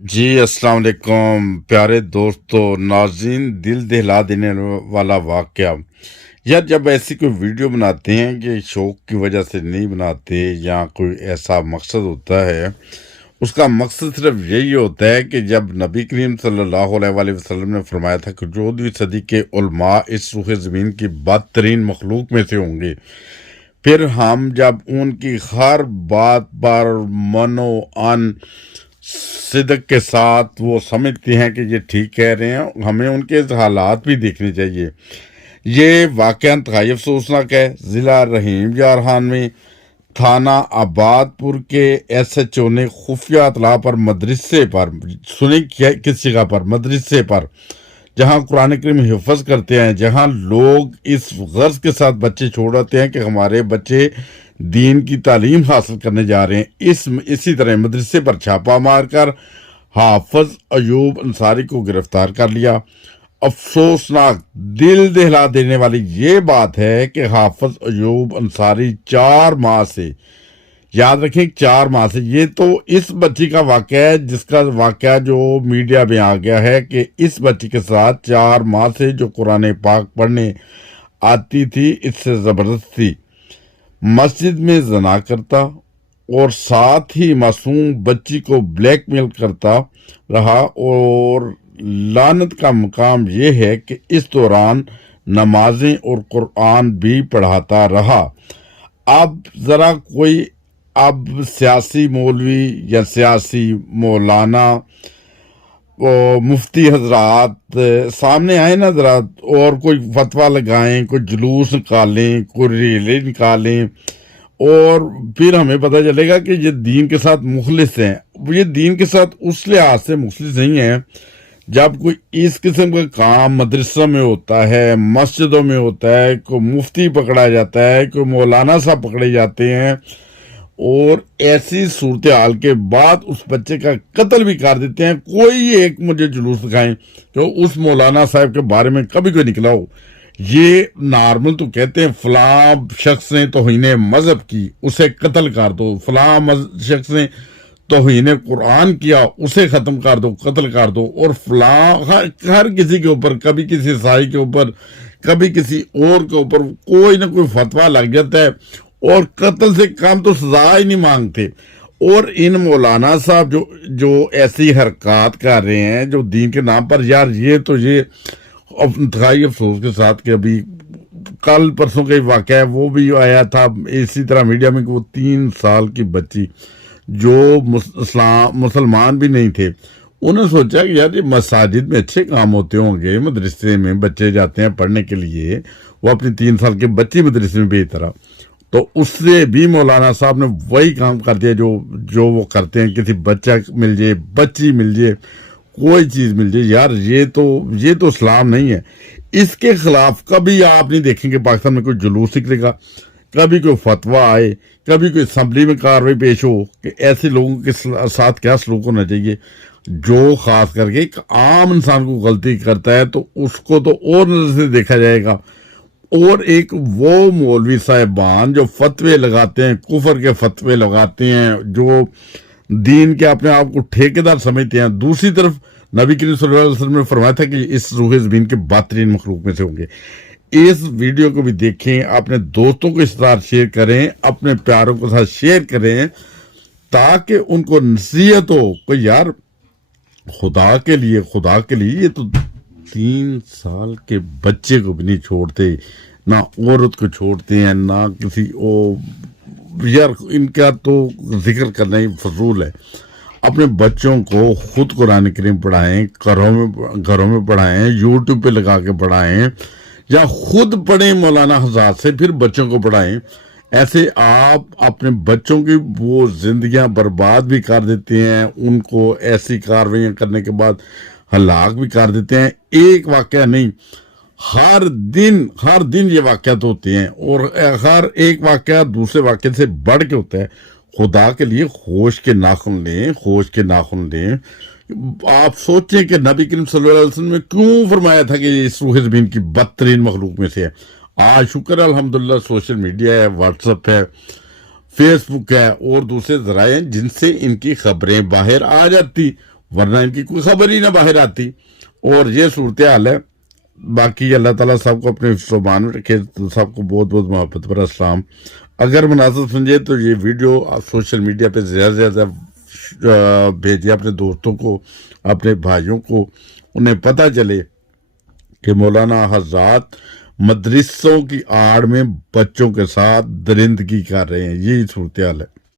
جی السلام علیکم پیارے دوستو ناظرین، دل دہلا دینے والا واقعہ یا جب ایسی کوئی ویڈیو بناتے ہیں کہ شوق کی وجہ سے نہیں بناتے یا کوئی ایسا مقصد ہوتا ہے، اس کا مقصد صرف یہی ہوتا ہے کہ جب نبی کریم صلی اللہ علیہ وآلہ وسلم نے فرمایا تھا کہ 14ویں صدی کے علماء اس روح زمین کی بدترین مخلوق میں سے ہوں گے، پھر ہم جب ان کی ہر بات پر منو ان صدق کے ساتھ وہ سمجھتے ہیں کہ یہ ٹھیک کہہ رہے ہیں، ہمیں ان کے حالات بھی دیکھنے چاہیے۔ یہ واقعہ انتہائی افسوسناک ہے۔ ضلع رحیم جارحان میں تھانہ آباد پور کے ایس ایچ او نے خفیہ اطلاع پر مدرسے پر کس جگہ پر مدرسے پر جہاں قرآن کریم حفظ کرتے ہیں، جہاں لوگ اس غرض کے ساتھ بچے چھوڑ آتے ہیں کہ ہمارے بچے دین کی تعلیم حاصل کرنے جا رہے ہیں، اسی طرح مدرسے پر چھاپا مار کر حافظ ایوب انصاری کو گرفتار کر لیا۔ افسوسناک دل دہلا دینے والی یہ بات ہے کہ حافظ ایوب انصاری 4 ماہ سے، یاد رکھیں 4 ماہ سے، یہ تو اس بچی کا واقعہ ہے جس کا واقعہ جو میڈیا میں آ گیا ہے کہ اس بچی کے ساتھ 4 ماہ سے جو قرآن پاک پڑھنے آتی تھی، اس سے زبردستی مسجد میں زنا کرتا اور ساتھ ہی معصوم بچی کو بلیک میل کرتا رہا، اور لعنت کا مقام یہ ہے کہ اس دوران نمازیں اور قرآن بھی پڑھاتا رہا۔ اب ذرا کوئی سیاسی مولوی یا سیاسی مولانا مفتی حضرات سامنے آئے نا ذرا، اور کوئی فتویٰ لگائیں، کوئی جلوس نکالیں، کوئی ریلیں نکالیں، اور پھر ہمیں پتہ چلے گا کہ یہ دین کے ساتھ مخلص ہیں۔ یہ دین کے ساتھ اس لحاظ سے مخلص نہیں ہیں جب کوئی اس قسم کا کام مدرسہ میں ہوتا ہے، مسجدوں میں ہوتا ہے، کوئی مفتی پکڑا جاتا ہے، کوئی مولانا صاحب پکڑے جاتے ہیں، اور ایسی صورتحال کے بعد اس بچے کا قتل بھی کر دیتے ہیں۔ کوئی ایک مجھے جلوس دکھائیں جو اس مولانا صاحب کے بارے میں کبھی کوئی نکلا ہو۔ یہ نارمل تو کہتے ہیں فلاں شخص نے توہین مذہب کی، اسے قتل کر دو، فلاں شخص نے توہین قرآن کیا، اسے ختم کر دو، قتل کر دو، اور فلاں ہر کسی کے اوپر، کبھی کسی عیسائی کے اوپر، کبھی کسی اور کے اوپر کوئی نہ کوئی فتویٰ لگ جاتا ہے، اور قتل سے کم تو سزا ہی نہیں مانگتے۔ اور ان مولانا صاحب جو ایسی حرکات کر رہے ہیں جو دین کے نام پر، یار یہ انتہائی افسوس کے ساتھ کہ ابھی کل پرسوں کا واقعہ ہے، وہ بھی آیا تھا اسی طرح میڈیا میں کہ وہ 3 سال کی بچی جو مسلمان بھی نہیں تھے، انہوں نے سوچا کہ یار یہ مساجد میں اچھے کام ہوتے ہوں گے، مدرسے میں بچے جاتے ہیں پڑھنے کے لیے، وہ اپنی 3 سال کی بچی مدرسے میں بھیج رہا، تو اس سے بھی مولانا صاحب نے وہی کام کر دیا جو وہ کرتے ہیں، کسی بچہ مل جائے، بچی مل جائے، کوئی چیز مل جائے۔ یار یہ تو اسلام نہیں ہے۔ اس کے خلاف کبھی آپ نہیں دیکھیں کہ پاکستان میں کوئی جلوس نکلے گا، کبھی کوئی فتویٰ آئے، کبھی کوئی اسمبلی میں کارروائی پیش ہو کہ ایسے لوگوں کے ساتھ کیا سلوک ہونا چاہیے۔ جو خاص کر کے ایک عام انسان کو غلطی کرتا ہے تو اس کو تو اور نظر سے دیکھا جائے گا، اور ایک وہ مولوی صاحبان جو فتوے لگاتے ہیں، کفر کے فتوے لگاتے ہیں، جو دین کے اپنے آپ کو ٹھیکیدار سمجھتے ہیں، دوسری طرف نبی کریم صلی اللہ علیہ وسلم نے فرمایا تھا کہ اس روح زمین کے بدترین مخلوق میں سے ہوں گے۔ اس ویڈیو کو بھی دیکھیں، اپنے دوستوں کو اس طرح شیئر کریں، اپنے پیاروں کے ساتھ شیئر کریں تاکہ ان کو نصیحت ہو کہ یار خدا کے لیے یہ تو 3 سال کے بچے کو بھی نہیں چھوڑتے، نہ عورت کو چھوڑتے ہیں، نہ کسی یار ان کا تو ذکر کرنا ہی فضول ہے۔ اپنے بچوں کو خود قرآن کریم پڑھائیں، گھروں میں پڑھائیں، یوٹیوب پہ لگا کے پڑھائیں، یا خود پڑھیں مولانا حضرات سے، پھر بچوں کو پڑھائیں۔ ایسے آپ اپنے بچوں کی وہ زندگیاں برباد بھی کر دیتے ہیں، ان کو ایسی کاروائیاں کرنے کے بعد ہلاک بھی کر دیتے ہیں۔ ایک واقعہ نہیں، ہر دن یہ واقعات ہوتے ہیں، اور ہر ایک واقعہ دوسرے واقعے سے بڑھ کے ہوتا ہے۔ خدا کے لیے ہوش کے ناخن لیں۔ آپ سوچیں کہ نبی کریم صلی اللہ علیہ وسلم نے کیوں فرمایا تھا کہ اس روح زمین کی بدترین مخلوق میں سے ہے۔ آج شکر الحمدللہ سوشل میڈیا ہے، واٹس اپ ہے، فیس بک ہے، اور دوسرے ذرائع ہیں جن سے ان کی خبریں باہر آ جاتی، ورنہ ان کی کوئی خبر ہی نہ باہر آتی. اور یہ صورتحال ہے. باقی اللہ تعالیٰ سب کو اپنے حفظ و امان میں رکھے. تو سب کو بہت بہت محبت پر السلام. اگر مناسب سمجھے تو یہ ویڈیو آپ سوشل میڈیا پہ زیادہ سے زیادہ بھیجیں اپنے دوستوں کو, اپنے بھائیوں کو, انہیں پتہ چلے کہ مولانا حضرات مدرسوں کی آڑ میں بچوں کے ساتھ درندگی کر رہے ہیں. یہی صورتحال ہے.